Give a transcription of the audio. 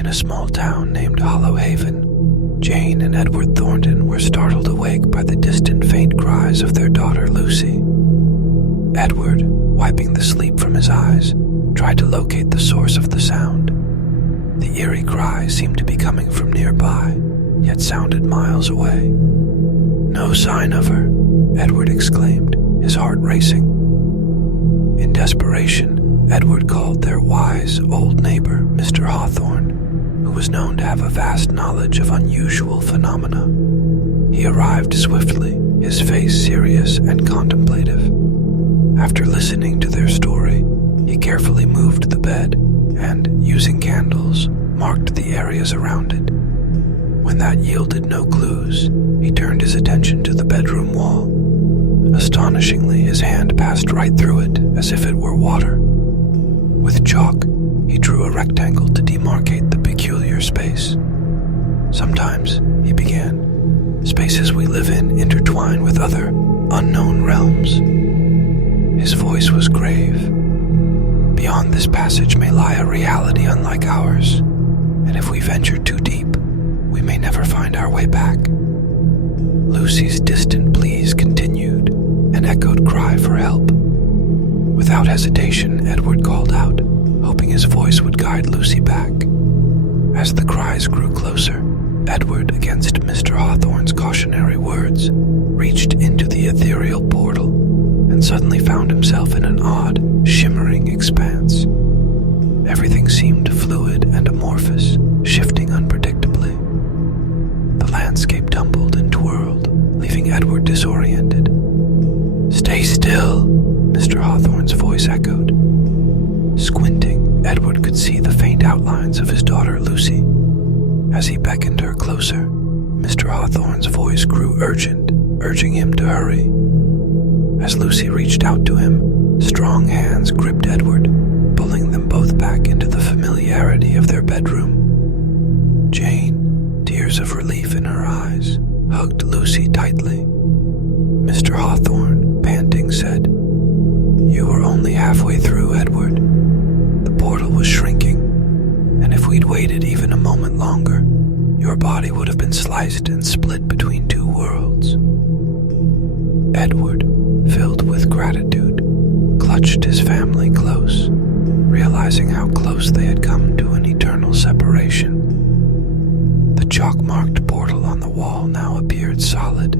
In a small town named Hollow Haven, Jane and Edward Thornton were startled awake by the distant faint cries of their daughter Lucy. Edward, wiping the sleep from his eyes, tried to locate the source of the sound. The eerie cry seemed to be coming from nearby, yet sounded miles away. "No sign of her," Edward exclaimed, his heart racing. In desperation, Edward called their wise old neighbor, Mr. Hawthorne, who was known to have a vast knowledge of unusual phenomena. He arrived swiftly, his face serious and contemplative. After listening to their story, he carefully moved the bed and, using candles, marked the areas around it. When that yielded no clues, he turned his attention to the bedroom wall. Astonishingly, his hand passed right through it as if it were water. With chalk, he drew a rectangle to demarcate the peculiar space. "Sometimes," he began, "spaces we live in intertwine with other, unknown realms." His voice was grave. "Beyond this passage may lie a reality unlike ours, and if we venture too deep, we may never find our way back." Lucy's distant pleas continued, an echoed cry for help. Without hesitation, Edward called out, hoping his voice would guide Lucy back. As the cries grew closer, Edward, against Mr. Hawthorne's cautionary words, reached into the ethereal portal and suddenly found himself in an odd, shimmering expanse. Everything seemed fluid and amorphous, shifting unpredictably. The landscape tumbled and twirled, leaving Edward disoriented. "Stay still," Mr. Hawthorne's voice echoed. Squinting, Edward could see the faint outlines of his daughter Lucy. As he beckoned her closer, Mr. Hawthorne's voice grew urgent, urging him to hurry. As Lucy reached out to him, strong hands gripped Edward, pulling them both back into the familiarity of their bedroom. Jane, tears of relief in her eyes, hugged Lucy tightly. Mr. Hawthorne, panting, said, "You were only halfway through, Edward. The portal was shrinking, and if we'd waited even a moment longer, your body would have been sliced and split between two worlds." Edward, filled with gratitude, clutched his family close, realizing how close they had come to an eternal separation. The chalk-marked portal on the wall now appeared solid,